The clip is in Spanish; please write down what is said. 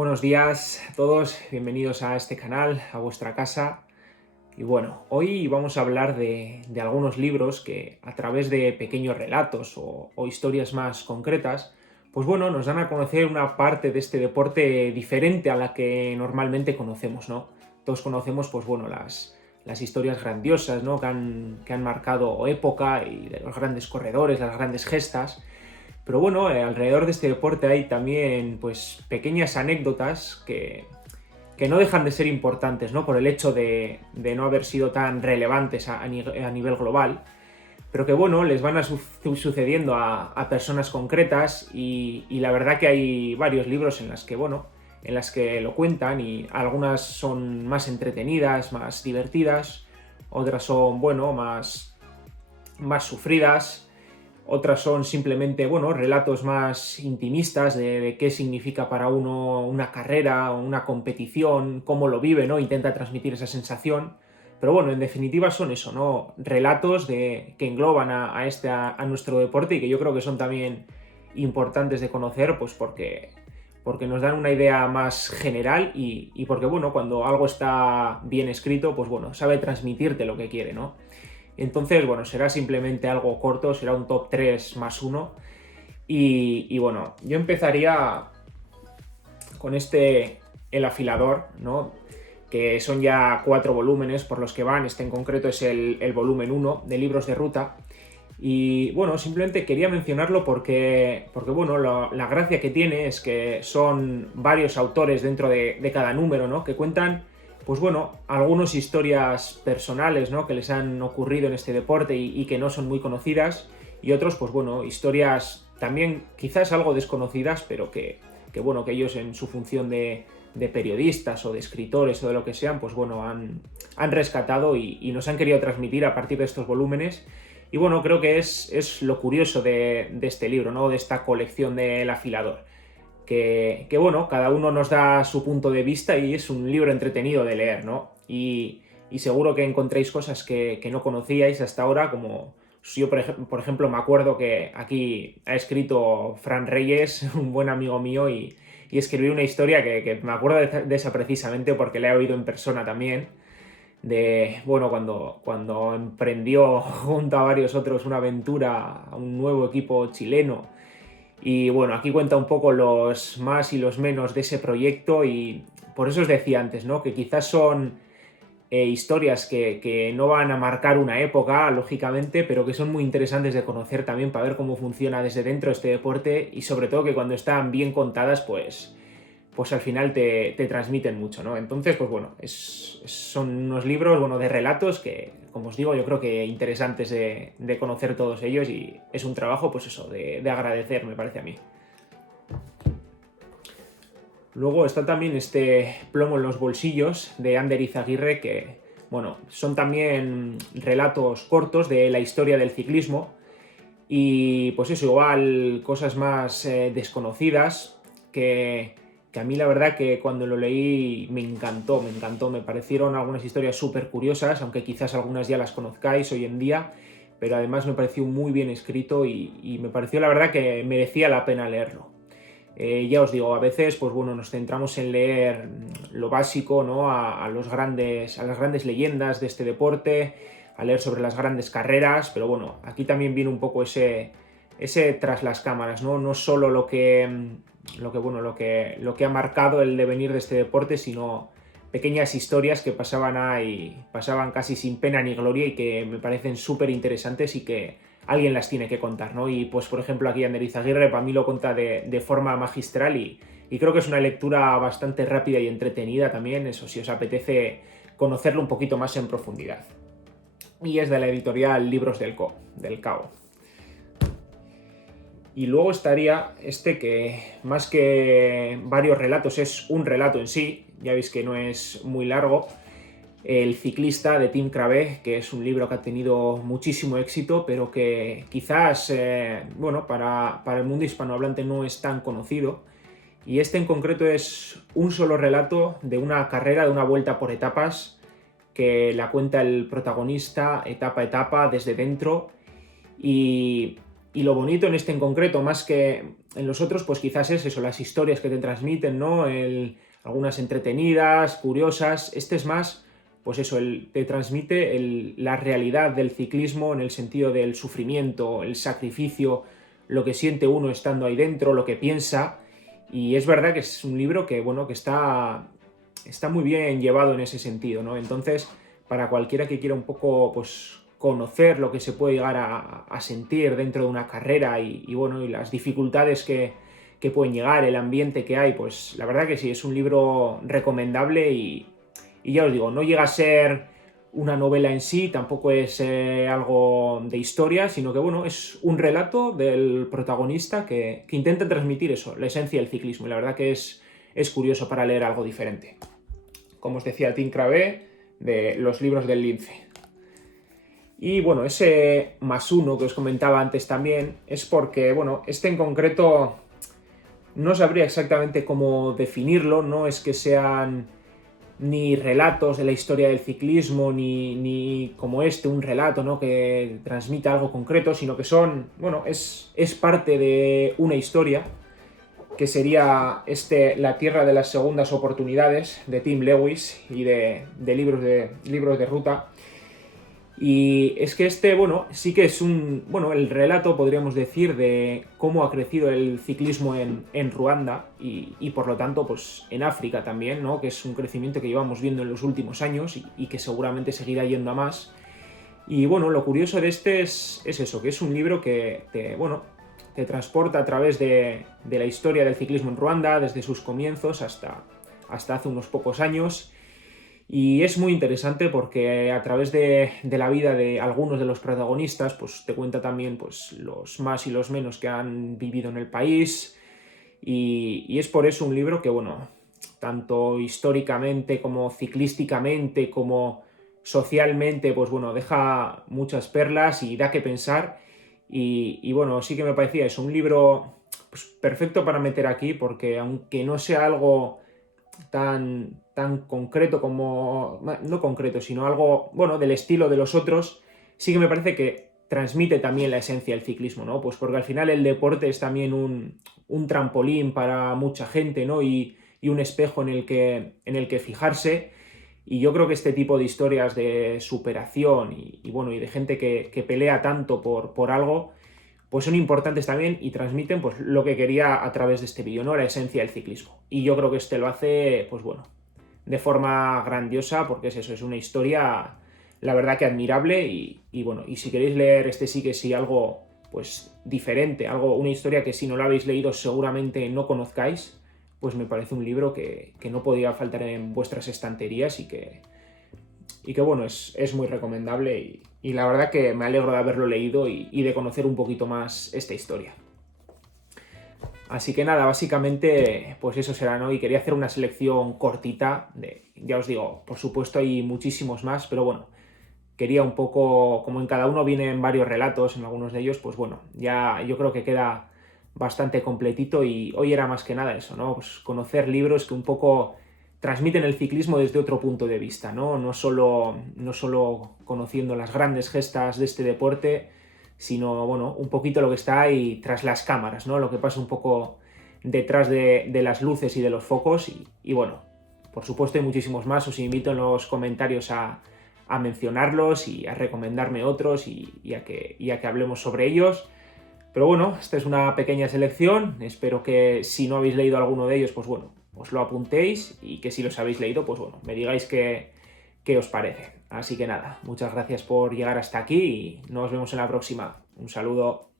Buenos días a todos, bienvenidos a este canal, a vuestra casa. Y bueno, hoy vamos a hablar de algunos libros que a través de pequeños relatos o historias más concretas, pues bueno, nos dan a conocer una parte de este deporte diferente a la que normalmente conocemos, ¿no? Todos conocemos, pues bueno, las historias grandiosas, ¿no? que han marcado época y de los grandes corredores, las grandes gestas. Pero bueno, alrededor de este deporte hay también pues pequeñas anécdotas que no dejan de ser importantes, ¿no? Por el hecho de no haber sido tan relevantes a nivel global, pero que bueno, les van sucediendo a personas concretas y la verdad que hay varios libros en las que, bueno, en las que lo cuentan y algunas son más entretenidas, más divertidas, otras son, bueno, más sufridas. Otras son simplemente, bueno, relatos más intimistas de qué significa para uno una carrera o una competición, cómo lo vive, ¿no? Intenta transmitir esa sensación. Pero bueno, en definitiva son eso, ¿no? Relatos que engloban a nuestro deporte y que yo creo que son también importantes de conocer, pues porque nos dan una idea más general y porque, bueno, cuando algo está bien escrito, pues bueno, sabe transmitirte lo que quiere, ¿no? Entonces, bueno, será simplemente algo corto, será un top 3 más uno. Y bueno, yo empezaría con El afilador, ¿no? Que son ya 4 volúmenes por los que van. Este en concreto es el volumen uno de libros de ruta. Y bueno, simplemente quería mencionarlo porque bueno, la gracia que tiene es que son varios autores dentro de cada número, ¿no? Que cuentan, pues bueno, algunas historias personales, ¿no? Que les han ocurrido en este deporte y que no son muy conocidas, y otros, pues bueno, historias también quizás algo desconocidas, pero que bueno, que ellos en su función de periodistas o de escritores o de lo que sean, pues bueno, han rescatado y nos han querido transmitir a partir de estos volúmenes. Y bueno, creo que es lo curioso de este libro, ¿no? De esta colección del afilador. Que bueno, cada uno nos da su punto de vista y es un libro entretenido de leer, ¿no? Y seguro que encontréis cosas que no conocíais hasta ahora, como yo, por ejemplo, me acuerdo que aquí ha escrito Fran Reyes, un buen amigo mío, y escribió una historia que me acuerdo de esa precisamente porque la he oído en persona también, de, bueno, cuando emprendió junto a varios otros una aventura a un nuevo equipo chileno. Y bueno, aquí cuenta un poco los más y los menos de ese proyecto y por eso os decía antes, ¿no? Que quizás son historias que no van a marcar una época, lógicamente, pero que son muy interesantes de conocer también para ver cómo funciona desde dentro este deporte y sobre todo que cuando están bien contadas, pues al final te transmiten mucho, ¿no? Entonces, pues bueno, son unos libros, bueno, de relatos que, como os digo, yo creo que interesantes de conocer todos ellos y es un trabajo, pues eso, de agradecer, me parece a mí. Luego está también este Plomo en los bolsillos de Ander Izaguirre, que, bueno, son también relatos cortos de la historia del ciclismo y, pues eso, igual cosas más desconocidas que a mí la verdad que cuando lo leí me encantó, me parecieron algunas historias súper curiosas, aunque quizás algunas ya las conozcáis hoy en día, pero además me pareció muy bien escrito y me pareció la verdad que merecía la pena leerlo. Ya os digo, a veces pues bueno, nos centramos en leer lo básico, ¿no? a las grandes leyendas de este deporte, a leer sobre las grandes carreras, pero bueno, aquí también viene un poco ese tras las cámaras, ¿no? No solo lo que ha marcado el devenir de este deporte, sino pequeñas historias que pasaban casi sin pena ni gloria y que me parecen súper interesantes y que alguien las tiene que contar, ¿no? Y pues por ejemplo aquí Ander Izaguirre para mí lo cuenta de forma magistral y creo que es una lectura bastante rápida y entretenida también, eso si os apetece conocerlo un poquito más en profundidad. Y es de la editorial Libros del Cabo. Y luego estaría este que más que varios relatos es un relato en sí, ya veis que no es muy largo, El ciclista de Tim Cravé, que es un libro que ha tenido muchísimo éxito, pero que quizás, bueno, para el mundo hispanohablante no es tan conocido. Y este en concreto es un solo relato de una carrera, de una vuelta por etapas, que la cuenta el protagonista etapa a etapa desde dentro. Y y lo bonito en este en concreto, más que en los otros, pues quizás es eso, las historias que te transmiten, ¿no? Algunas entretenidas, curiosas. Este es más, pues eso, te transmite la realidad del ciclismo en el sentido del sufrimiento, el sacrificio, lo que siente uno estando ahí dentro, lo que piensa. Y es verdad que es un libro que, bueno, que está muy bien llevado en ese sentido, ¿no? Entonces, para cualquiera que quiera un poco, pues, conocer lo que se puede llegar a sentir dentro de una carrera bueno, y las dificultades que pueden llegar, el ambiente que hay, pues la verdad que sí, es un libro recomendable y ya os digo, no llega a ser una novela en sí, tampoco es algo de historia, sino que bueno, es un relato del protagonista que intenta transmitir eso, la esencia del ciclismo, y la verdad que es curioso para leer algo diferente. Como os decía, Tim Cravé, de los libros del Lince. Y bueno, ese +1 que os comentaba antes también es porque, bueno, este en concreto no sabría exactamente cómo definirlo, no es que sean ni relatos de la historia del ciclismo, ni como un relato, ¿no? Que transmita algo concreto, sino que son, bueno, es parte de una historia que sería La Tierra de las Segundas Oportunidades, de Tim Lewis y de libros de ruta. Y es que bueno, sí que es el relato, podríamos decir, de cómo ha crecido el ciclismo en Ruanda y por lo tanto, pues en África también, ¿no? Que es un crecimiento que llevamos viendo en los últimos años y que seguramente seguirá yendo a más. Y bueno, lo curioso de este es eso, que es un libro que te transporta a través de la historia del ciclismo en Ruanda, desde sus comienzos hasta hace unos pocos años. Y es muy interesante porque a través de la vida de algunos de los protagonistas, pues te cuenta también pues, los más y los menos que han vivido en el país. Y es por eso un libro que, bueno, tanto históricamente como ciclísticamente, como socialmente, pues bueno, deja muchas perlas y da que pensar. Y bueno, sí que me parecía eso, un libro pues, perfecto para meter aquí, porque aunque no sea algo tan concreto como, no concreto, sino algo, bueno, del estilo de los otros, sí que me parece que transmite también la esencia del ciclismo, ¿no? Pues porque al final el deporte es también un trampolín para mucha gente, ¿no? Y un espejo en el que fijarse. Y yo creo que este tipo de historias de superación bueno, y de gente que pelea tanto por algo, pues son importantes también y transmiten pues, lo que quería a través de este vídeo, ¿no? La esencia del ciclismo. Y yo creo que este lo hace, pues bueno, de forma grandiosa, porque es eso, es una historia, la verdad que admirable y bueno, y si queréis leer este sí que sí algo, pues diferente, una historia que si no la habéis leído seguramente no conozcáis, pues me parece un libro que no podía faltar en vuestras estanterías y que bueno, es muy recomendable y la verdad que me alegro de haberlo leído y de conocer un poquito más esta historia. Así que nada, básicamente pues eso será, ¿no? Y quería hacer una selección cortita, ya os digo, por supuesto hay muchísimos más, pero bueno, quería un poco, como en cada uno vienen varios relatos, en algunos de ellos, pues bueno, ya yo creo que queda bastante completito y hoy era más que nada eso, ¿no? Pues conocer libros que un poco transmiten el ciclismo desde otro punto de vista, ¿no? No solo conociendo las grandes gestas de este deporte, sino, bueno, un poquito lo que está ahí tras las cámaras, ¿no? Lo que pasa un poco detrás de las luces y de los focos y bueno, por supuesto hay muchísimos más, os invito en los comentarios a mencionarlos y a recomendarme otros y a que hablemos sobre ellos. Pero bueno, esta es una pequeña selección, espero que si no habéis leído alguno de ellos, pues bueno, os lo apuntéis y que si los habéis leído, pues bueno, me digáis qué os parece. Así que nada, muchas gracias por llegar hasta aquí y nos vemos en la próxima. Un saludo.